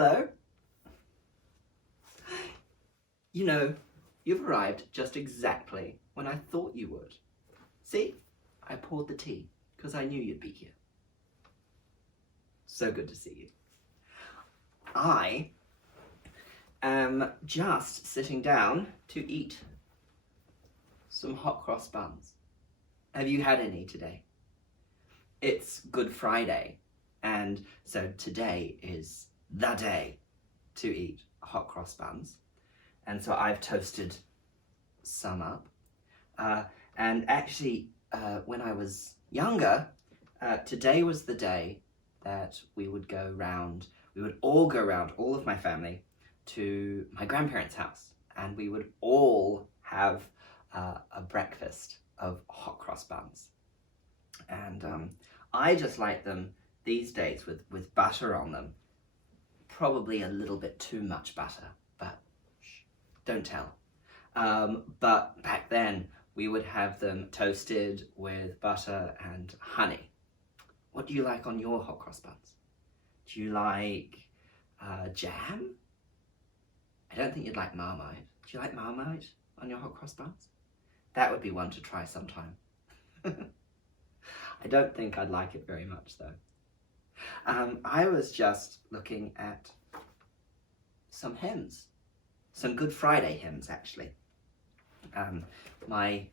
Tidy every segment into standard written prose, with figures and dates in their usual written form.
Hello. You know, you've arrived just exactly when I thought you would. See, I poured the tea because I knew you'd be here. So good to see you. I am just sitting down to eat some hot cross buns. Have you had any today? It's Good Friday, and so today is the day to eat hot cross buns. And so I've toasted some up. And actually, when I was younger, today was the day that we would all go round, all of my family, to my grandparents' house. And we would all have a breakfast of hot cross buns. And I just like them these days with butter on them. Probably a little bit too much butter, but shh, don't tell. But back then, we would have them toasted with butter and honey. What do you like on your hot cross buns? Do you like jam? I don't think you'd like Marmite. Do you like Marmite on your hot cross buns? That would be one to try sometime. I don't think I'd like it very much though. I was just looking at some hymns, some Good Friday hymns actually. My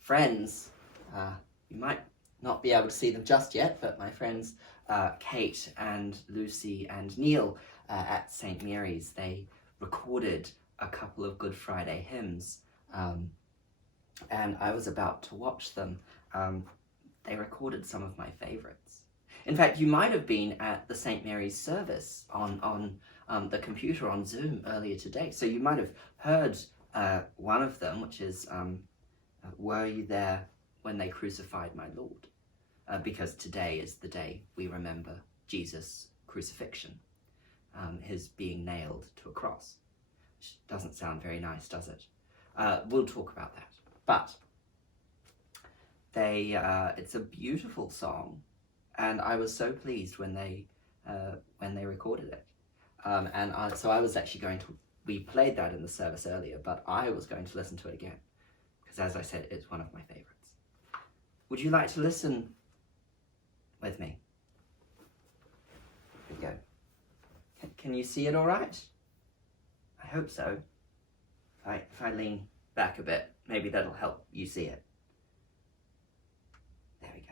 friends, you might not be able to see them just yet, but my friends Kate and Lucy and Neil at St. Mary's, they recorded a couple of Good Friday hymns, and I was about to watch them. They recorded some of my favourites. In fact, you might have been at the St. Mary's service on the computer on Zoom earlier today, so you might have heard one of them, which is Were You There When They Crucified My Lord? Because today is the day we remember Jesus' crucifixion, his being nailed to a cross. Which doesn't sound very nice, does it? We'll talk about that. But it's a beautiful song, and I was so pleased when they recorded it. So I was actually we played that in the service earlier, but I was going to listen to it again, because as I said, it's one of my favourites. Would you like to listen with me? Here we go. Can you see it all right? I hope so. If I lean back a bit, maybe that'll help you see it. There we go.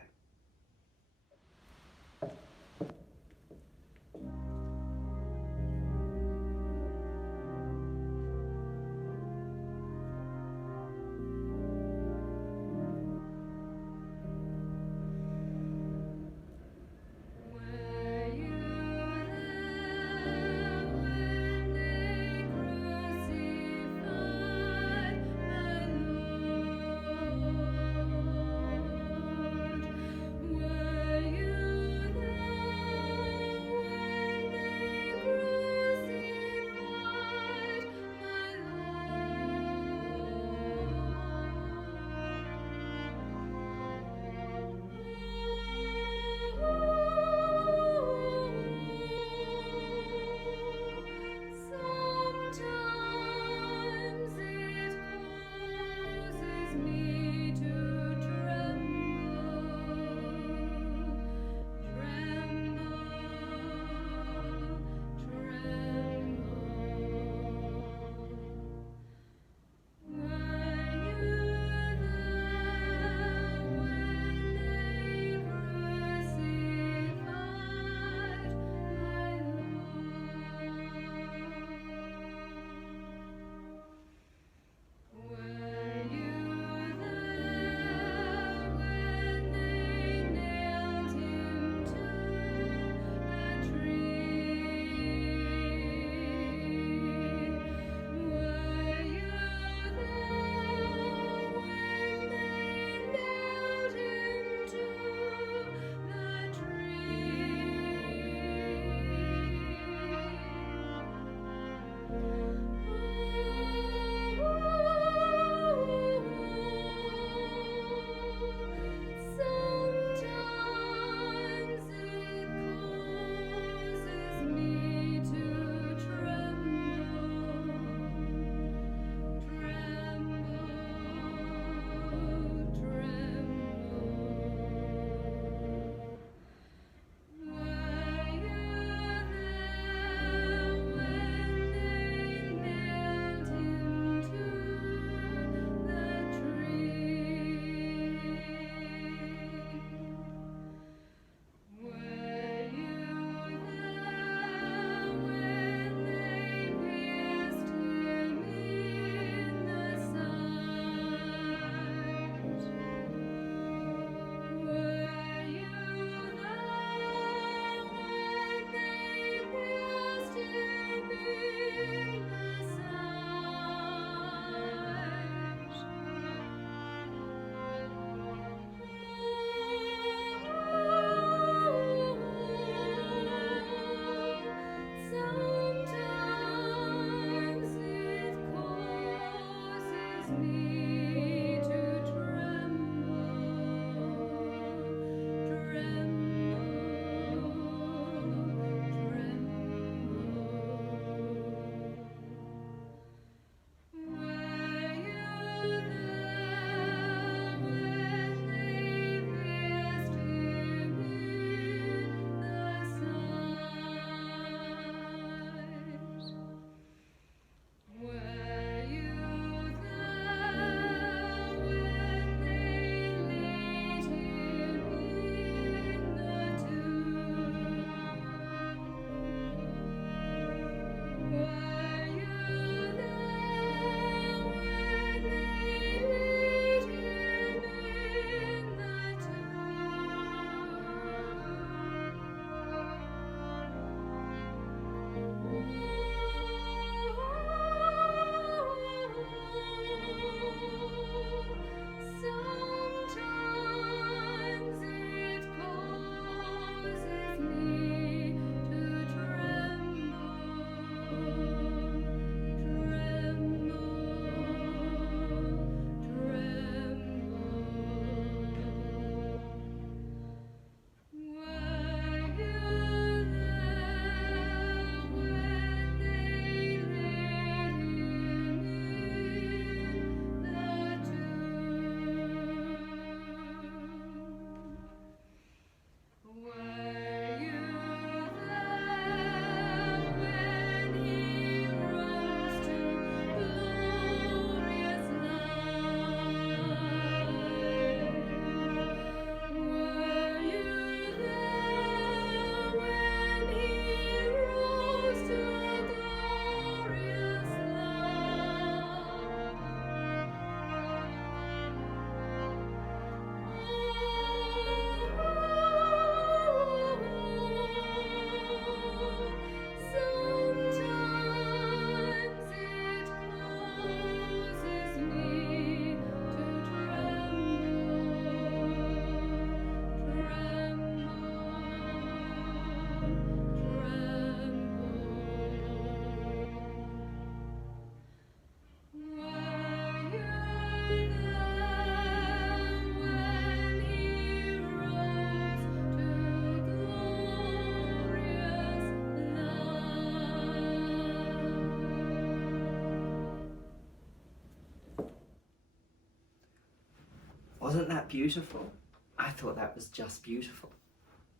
Wasn't that beautiful? I thought that was just beautiful.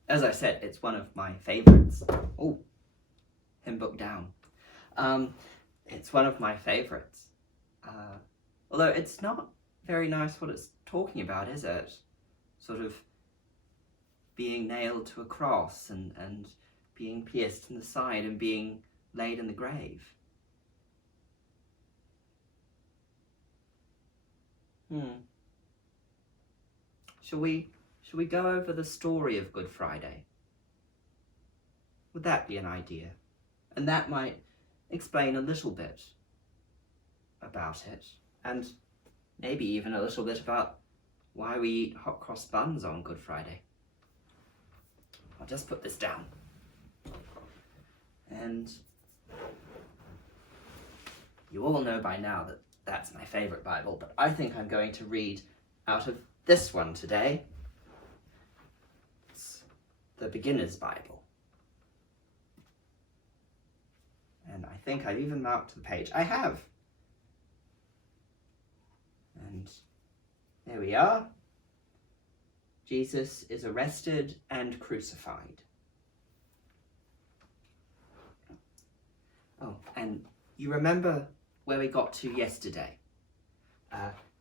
As I said, it's one of my favourites. Oh, hymn book down. It's one of my favourites. Although it's not very nice what it's talking about, is it? Sort of being nailed to a cross and being pierced in the side and being laid in the grave. Shall we go over the story of Good Friday? Would that be an idea? And that might explain a little bit about it, and maybe even a little bit about why we eat hot cross buns on Good Friday. I'll just put this down. And you all know by now that that's my favourite Bible, but I think I'm going to read out of this one today. It's the Beginner's Bible. And I think I've even marked the page. I have. And there we are. Jesus is arrested and crucified. Oh, and you remember where we got to yesterday?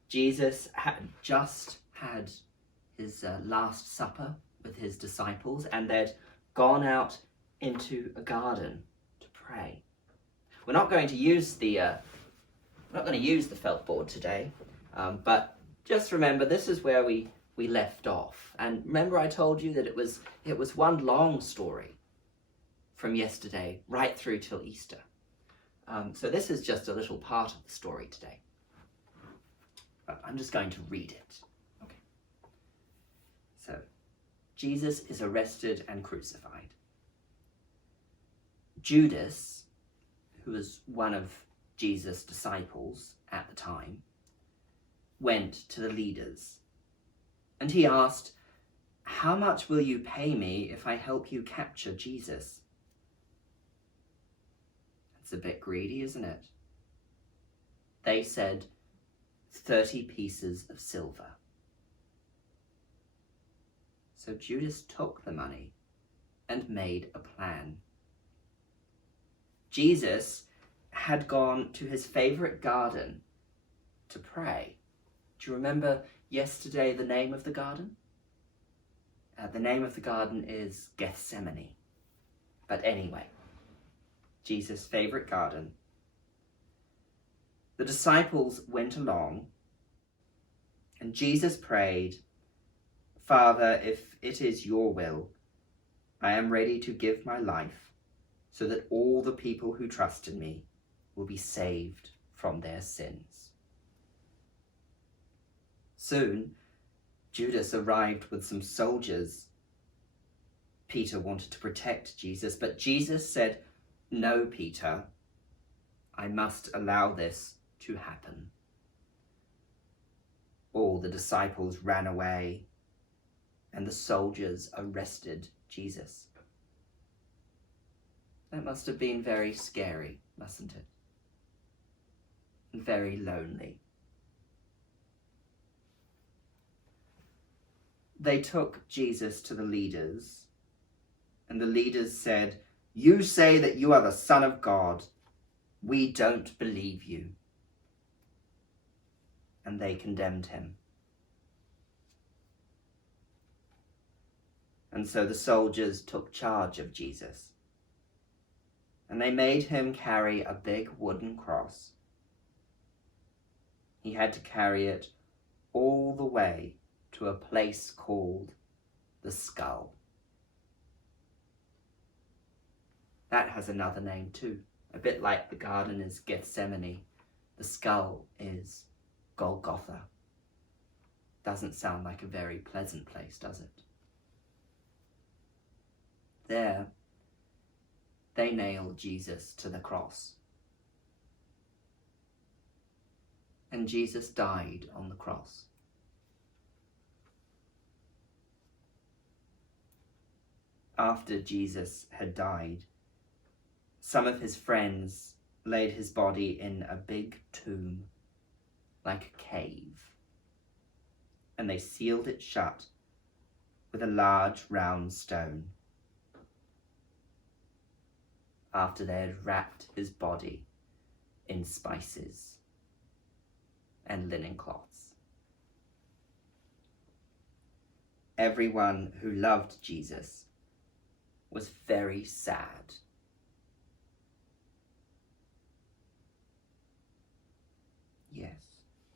Jesus had just had his Last Supper with his disciples, and they'd gone out into a garden to pray. We're not going to use the felt board today, but just remember this is where we left off. And remember I told you that it was one long story from yesterday right through till Easter. So this is just a little part of the story today. But I'm just going to read it. Okay. So, Jesus is arrested and crucified. Judas, who was one of Jesus' disciples at the time, went to the leaders, and he asked, "How much will you pay me if I help you capture Jesus?" It's a bit greedy, isn't it? They said 30 pieces of silver. So Judas took the money and made a plan. Jesus had gone to his favourite garden to pray. Do you remember yesterday the name of the garden? The name of the garden is Gethsemane. But anyway, Jesus' favourite garden. The disciples went along, and Jesus prayed, "Father, if it is your will, I am ready to give my life so that all the people who trust in me will be saved from their sins." Soon, Judas arrived with some soldiers. Peter wanted to protect Jesus, but Jesus said, "No, Peter, I must allow this to happen." All the disciples ran away, and the soldiers arrested Jesus. That must have been very scary, mustn't it? And very lonely. They took Jesus to the leaders, and the leaders said, "You say that you are the Son of God. We don't believe you." And they condemned him. And so the soldiers took charge of Jesus, and they made him carry a big wooden cross. He had to carry it all the way to a place called the Skull. That has another name too. A bit like the garden is Gethsemane, the Skull is Golgotha. Doesn't sound like a very pleasant place, does it? There, they nailed Jesus to the cross. And Jesus died on the cross. After Jesus had died, some of his friends laid his body in a big tomb, like a cave. and they sealed it shut with a large round stone. After they had wrapped his body in spices and linen cloths. Everyone who loved Jesus was very sad. Yes,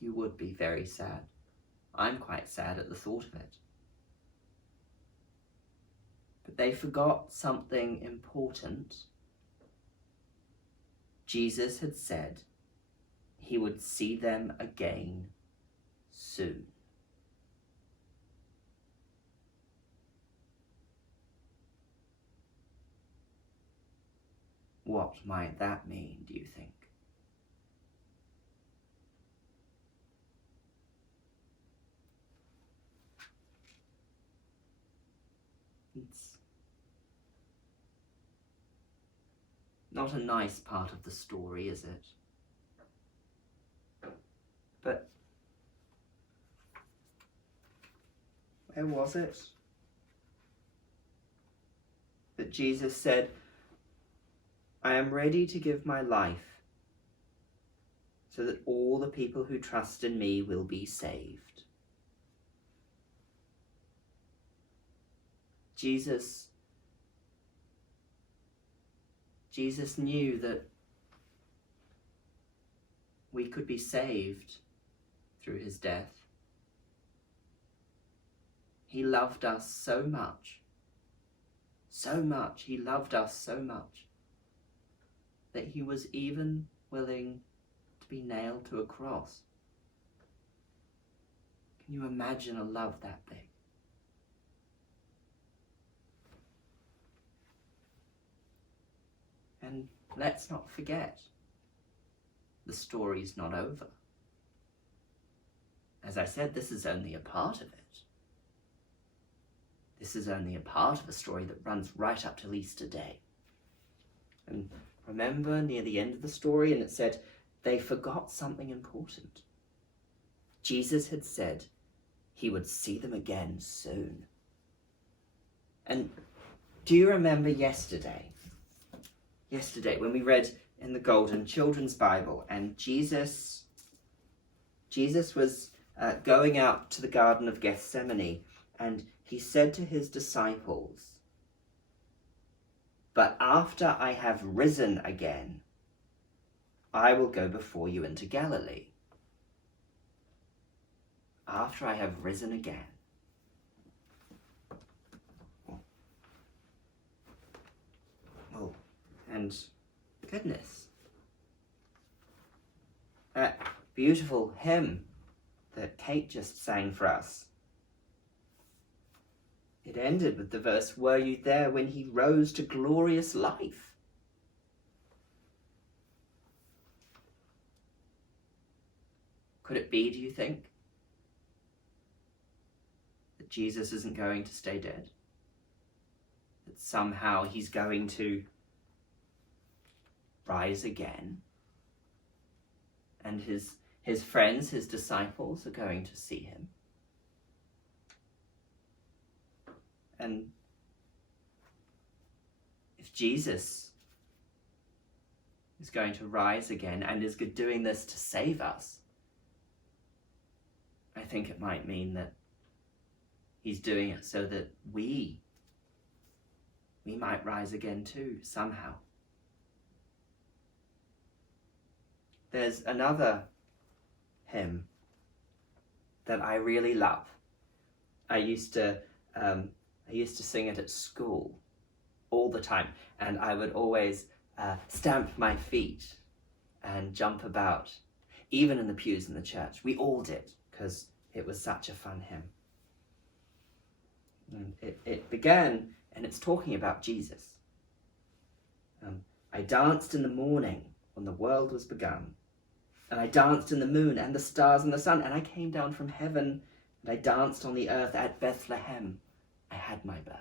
you would be very sad. I'm quite sad at the thought of it. But they forgot something important. Jesus had said he would see them again soon. What might that mean, do you think? It's not a nice part of the story, is it? But where was it that Jesus said, I am ready to give my life so that all the people who trust in me will be saved? Jesus knew that we could be saved through his death. He loved us so much, he loved us so much, that he was even willing to be nailed to a cross. Can you imagine a love that big? And let's not forget, the story's not over. As I said, this is only a part of it. This is only a part of a story that runs right up till Easter Day. And remember, near the end of the story, and it said, they forgot something important. Jesus had said he would see them again soon. And do you remember yesterday? Yesterday, when we read in the Golden Children's Bible, and Jesus was going out to the Garden of Gethsemane, and he said to his disciples, but after I have risen again, I will go before you into Galilee. After I have risen again. Oh, and goodness. That beautiful hymn that Kate just sang for us. It ended with the verse, were you there when he rose to glorious life? Could it be, do you think, that Jesus isn't going to stay dead? That somehow he's going to rise again? And his friends, his disciples, are going to see him? And if Jesus is going to rise again and is doing this to save us, I think it might mean that he's doing it so that we might rise again too, somehow. There's another hymn that I really love. I used to sing it at school all the time, and I would always stamp my feet and jump about, even in the pews in the church. We all did, because it was such a fun hymn. And it began, and it's talking about Jesus. I danced in the morning when the world was begun, and I danced in the moon and the stars and the sun, and I came down from heaven, and I danced on the earth at Bethlehem. I had my birth.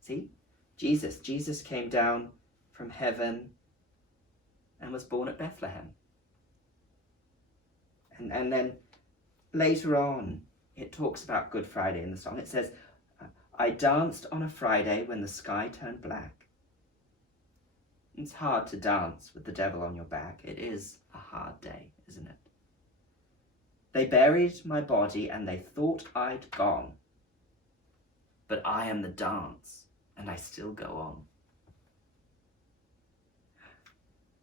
See? Jesus came down from heaven and was born at Bethlehem. And then later on it talks about Good Friday in the song. It says, I danced on a Friday when the sky turned black. It's hard to dance with the devil on your back. It is a hard day, isn't it? They buried my body and they thought I'd gone. But I am the dance and I still go on.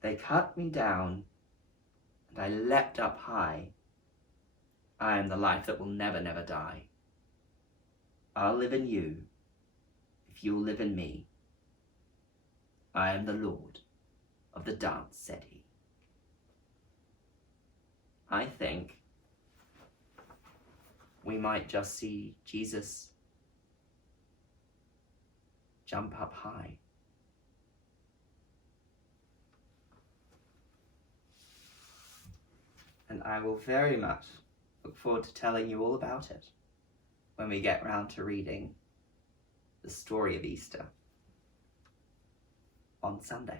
They cut me down and I leapt up high. I am the life that will never, never die. I'll live in you if you'll live in me. I am the Lord of the dance, said he. I think we might just see Jesus jump up high. And I will very much look forward to telling you all about it when we get round to reading the story of Easter on Sunday.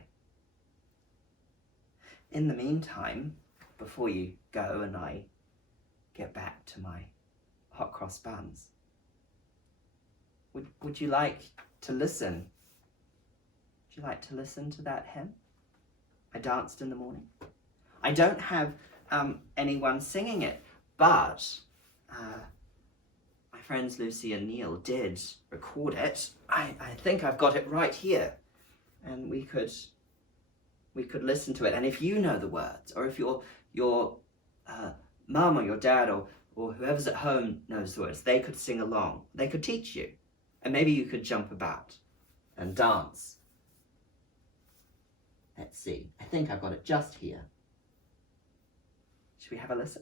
In the meantime, before you go and I get back to my hot cross buns, would you like to listen? Would you like to listen to that hymn? I danced in the morning. I don't have anyone singing it, but my friends Lucy and Neil did record it. I think I've got it right here, and we could listen to it. And if you know the words, or if your mum or your dad or whoever's at home knows the words, they could sing along. They could teach you, and maybe you could jump about and dance. Let's see. I think I've got it just here. Should we have a listen?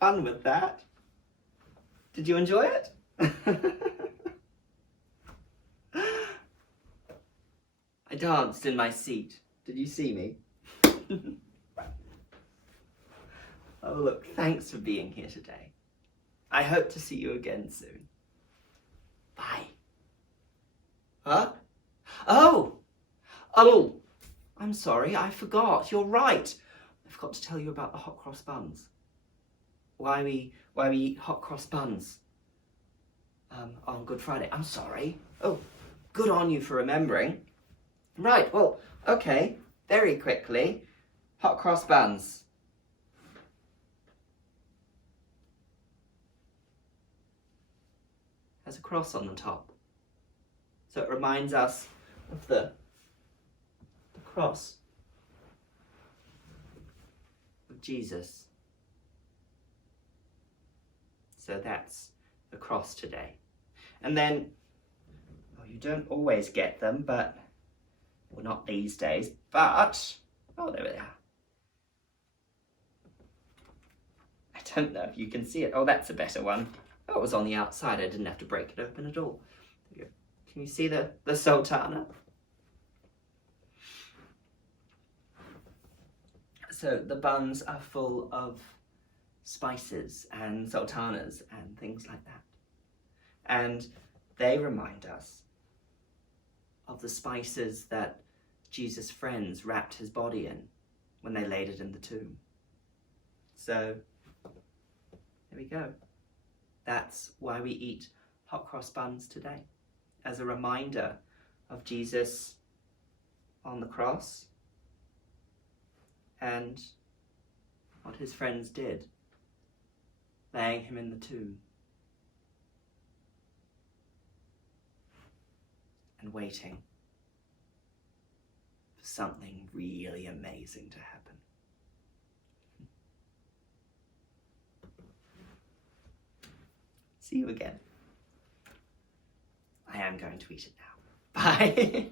fun with that. Did you enjoy it? I danced in my seat. Did you see me? Oh, look, thanks for being here today. I hope to see you again soon. Bye. Huh? Oh! Oh! I'm sorry, I forgot. You're right. I forgot to tell you about the hot cross buns. Why we eat hot cross buns on Good Friday. I'm sorry. Oh, good on you for remembering. Right, well, okay, very quickly. Hot cross buns. Has a cross on the top. So it reminds us of the cross of Jesus. So that's the cross today. And then, well, you don't always get them, but, well, not these days, but, oh, there we are. I don't know if you can see it. Oh, that's a better one. Oh, it was on the outside. I didn't have to break it open at all. There you go. Can you see the sultana? So the buns are full of spices and sultanas and things like that. And they remind us of the spices that Jesus' friends wrapped his body in when they laid it in the tomb. So there we go. That's why we eat hot cross buns today, as a reminder of Jesus on the cross and what his friends did, laying him in the tomb and waiting for something really amazing to happen. See you again. I am going to eat it now. Bye.